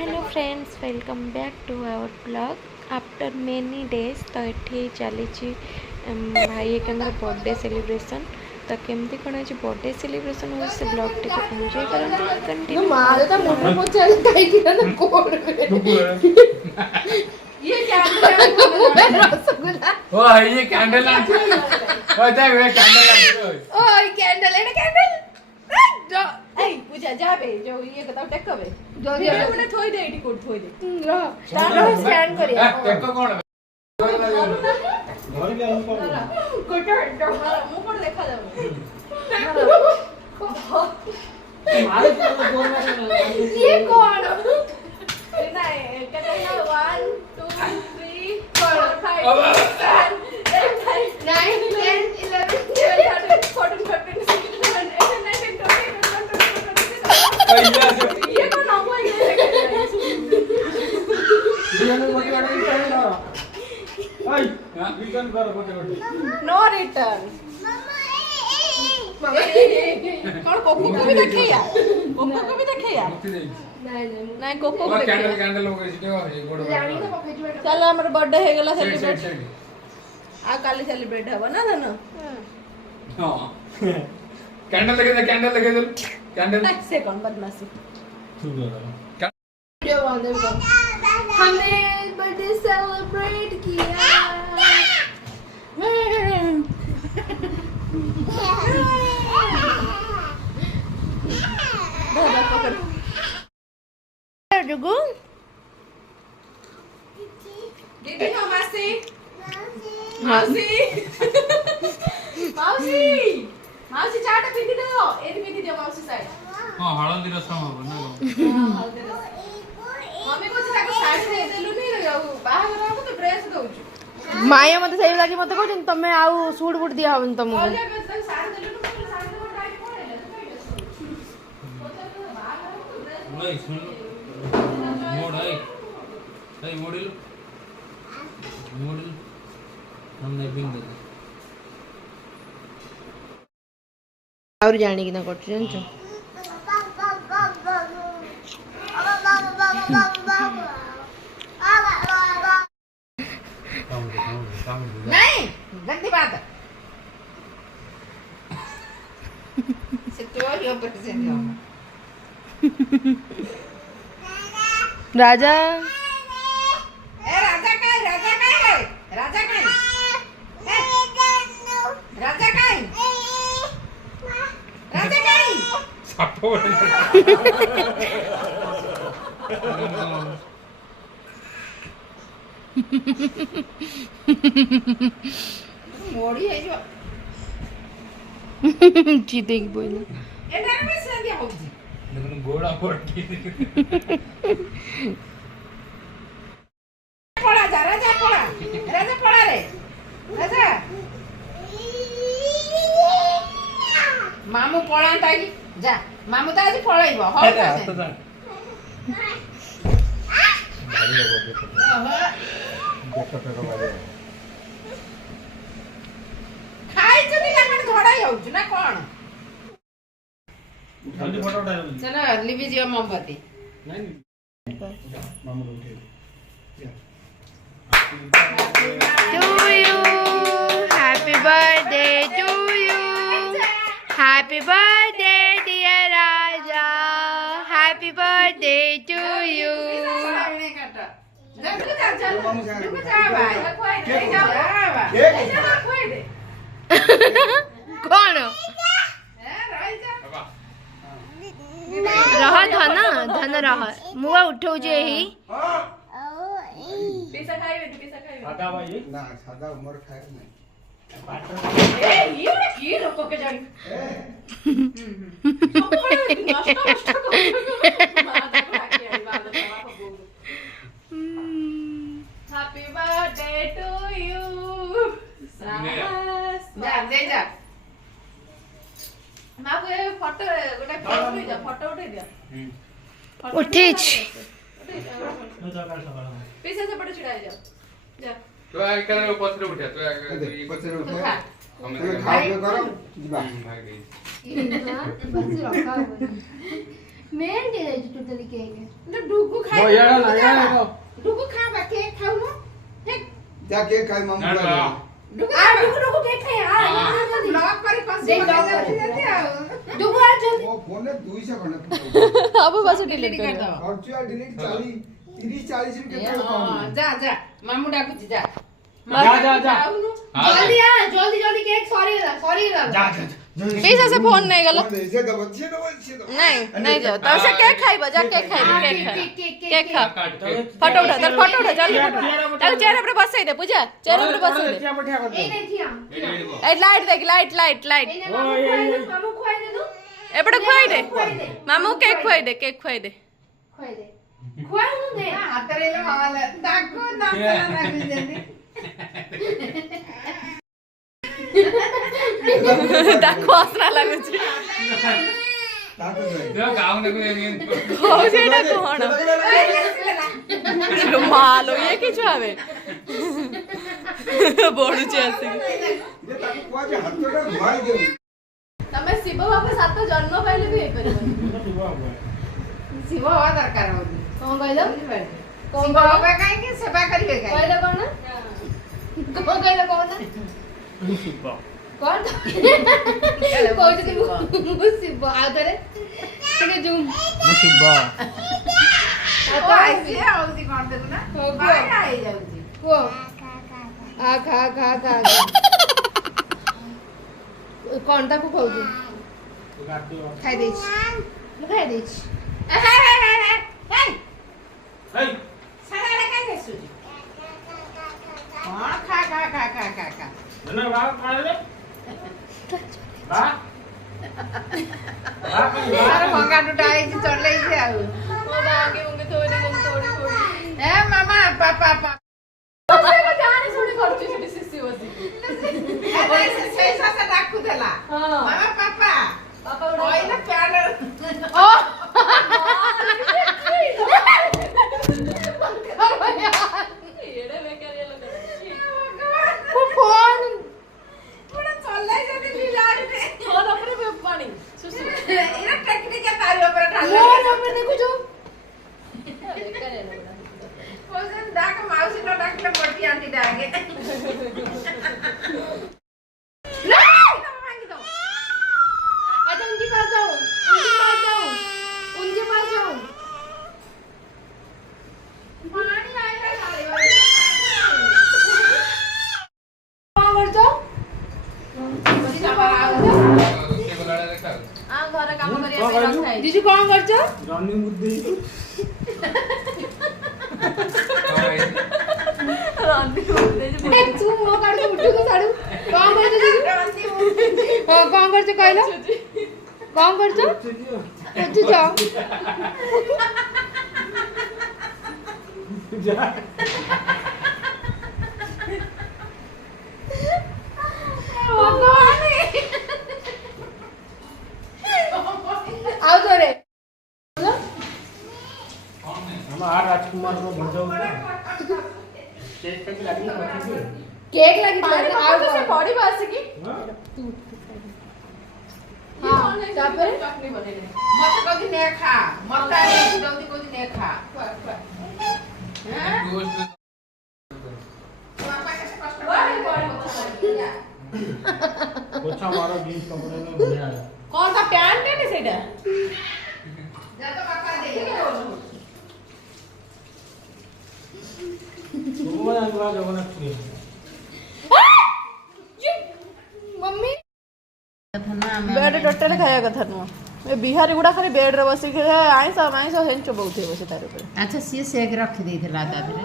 Hello friends, welcome back to our blog after many days. तो ये चली भाई एक बर्थडे सेलिब्रेशन। तो केमती कौन आज बर्थडे सेलिब्रेशन हो से ब्लॉग टी को एंजॉय करंतु कंटिन्यू ये कैंडल पूजा जाबे जो ये कता टेकबे जो ये मने थोई दे एटी कोड थोई दे तारो स्कैन करिया टेको कोन घर भी हम कोटो मु कोड देखा जाऊ मारे तो ये कौन नहीं कता 1 2 3 4 5 6 7 8 9 10 11 12 13 14 15 16 17 18 ये कौन नाम है ये रिटर्न करो फटाफट नो रिटर्न कौन कोको को भी देखे यार कोको को भी देखे यार नहीं कोको को कैंडल कैंडल हो गई सिटी गोड़ चल हमर बर्थडे हे गेला सेलिब्रेट आ काली सेलिब्रेट हबो ना धन हां कैंडल लगे दे कैंडल से कौन बदमाशी वीडियो बंद कर हमने बर्थडे सेलिब्रेट किया दादा पकड़ जुगु दीदी हो मासी मासी मासी मासी चाट पिंदी दो एदी पिंदी दो मासी साइड हां हळदी रसम हो ना हळदी रसम मम्मी को ताको साड़ी दे देलु नहीं रहू बाहर रहू तो ड्रेस दउछु माया मते सही लागी मते कहू तमे आउ सूट बूट दिया हवन तुमको और जब तक साड़ी देलु तो साड़ी को टाइम पड़ेला तो नहीं सुन मोड़ है मोड़िल हमने बिंग दे और जाने की ना कोट जानचो नहीं गंदी बात है से तो यो प्रेजेंट राजा ए राजा काय राजा काय सापो मोड़ी है जो चीते की बोला एटा में से दिया होती लेकिन गोड़ा पड़ती पड़ा जा राजा पड़ा रे राजा मामू पड़ा ताई जा मामू तो आज पळाइबो हो खाई चली ना मन घोड़ाई होउ ना कोन जल्दी फोटो उठा चलो लिबी जियो मोमबत्ती नहीं मामू उठे to you happy birthday to you happy birthday dear raja happy birthday to you कौन रह धन रह मुआ उठौ जे ही पैसा खाइबे सादा भाई ना सादा उमर खाए नहीं ए ये की लोग के जानी सब नष्ट हैप्पी बर्थडे टू यू जा दे जा ना को फोटो गोटा फोटो उठे दिया उठीच पीछे से बड़े छिड़ा जा जा तो आ कलर पत्थर उठा तो ये पत्थर उठा हमें खाओ करो भाग गई बस रखा मेन के जाई टोटली केक डुगु वो खाई यार ना यार डुगु खा बा केक खाऊ ना क्या केक खाई मामू ना का डुगु डुगु केक खाए जल्दी लॉक करी फंसी देख, लॉक लॉक करती जाती है डुगु आ जल्दी वो फोन ने 200 खंड अब बस डिलीट कर कर दो वर्चुअल डिलीट 30 40 में कितना हां कम जा जा मामू डाकू जा जा जा जा जल्दी आ जल्दी केक सॉरी जा जा पीछे से फोन नहीं गलो ऐसे दबा छे दबा नहीं जाओ तो से केक खाइबा जा केक खाइबा केक खा फोटो उठा तर फोटो उठा जल्दी फोटो ताके चेहरे पर बसाई दे पूजा चेहरे पर बसाई दे ए नहीं थिया ए लाइट देख लाइट ए मामू खुआई दे दो एपटे खुआई दे मामू केक खुआई दे खुआई दे खुआई दे हातरे ले मावाला डाकू ना डाकू जल्दी ताको आसना लागुची ताको दे जो गाँव ने कोई नहीं हो जेडा कोण लो मालो ये कि छावे बोडुची आसी ये ताको कुआ जे हाथ में घुमाई दे तमे शिव बाबा सात जन्म पाइले भी हे परिबो शिव हवा दरकार होगी कोन कहलो शिव बाबा काहे के सेवा करिवे काहे कहलो कोन कहलो कोन कौन कौन से मुसीबत आदरे तने जूम मुसीबत ओ ऐसे आउसी कर देबो ना बाय आई जाउची को आ खा कौन ता को खाउजी खाई देछ खाई देछ हे सारा रे काहे सुजी कौन खा ना बा काले बा यार भंगा टुटाई छी चढ़ले छी आउ ओ बागे मुंगे थोड़ी ए मामा पापा को जाने छोड़ी करछु छुटी सिसी बसी ऐसे सही से डाकू देला हां मामा पापा पापा ओइला प्यार ओ एड़े में क्या ये लग फोन पूरा चलले जदी बिलाड़ रे फोन अपने पे पानी सुसु इना टेक्निक के तारी ऊपर ढाल फोन अपने देखो जो ओजन डाक माउसी नो डाक ले मोटी आंटी डागे अच्छा उनके पास जाओ पानी आइला सारे कहाँ कर जाओ उसके को लड़ा रखा आ घर काम करिया पे रखाई जीजू कौन कर जाओ रनिंग बुद्धि रानी बोलते जो तू मो काढ के उठू तो साडू कौन कर जीजू हां कौन कर कहलो कौन कर उठू जाओ जा भगवान आओ तो रे हम आ राजकुमार को भजाओ केक पे लगी पची केक लगी आओ तो से बॉडी बास की हां तापर चटनी बनेले मत कदी ने खा मत आई जल्दी कदी ने खा दोस्त पापा कैसे कष्ट पोछा मारो जींस कपड़े में बढ़िया है कौन सा पैंट है सेटा जा तो पापा दे तुम ना हुआ जगन्नाथ की मम्मी बेड टोटल खाया कथा नु ए बिहारी गुडा खाली बेड रे बसी के आइस हेंच बहुते बसे तार ऊपर अच्छा सी सेक रखी देथिला दादरे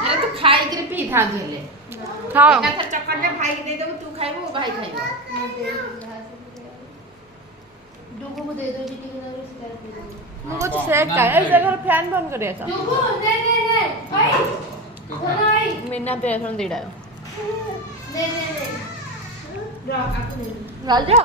अरे तू खाई के पी था झेले खाओ एका चक्कर में भाई के दे देबो तू खाइबो वो भाई खाइबो डुगु को दे दो जी के दो स्टार दे दो मुझे कुछ सेट का है जगह फैन बंद करिया था डुगु दे भाई भाई मीना पे ऐसा दीड़ा दे रो आपको दे राजा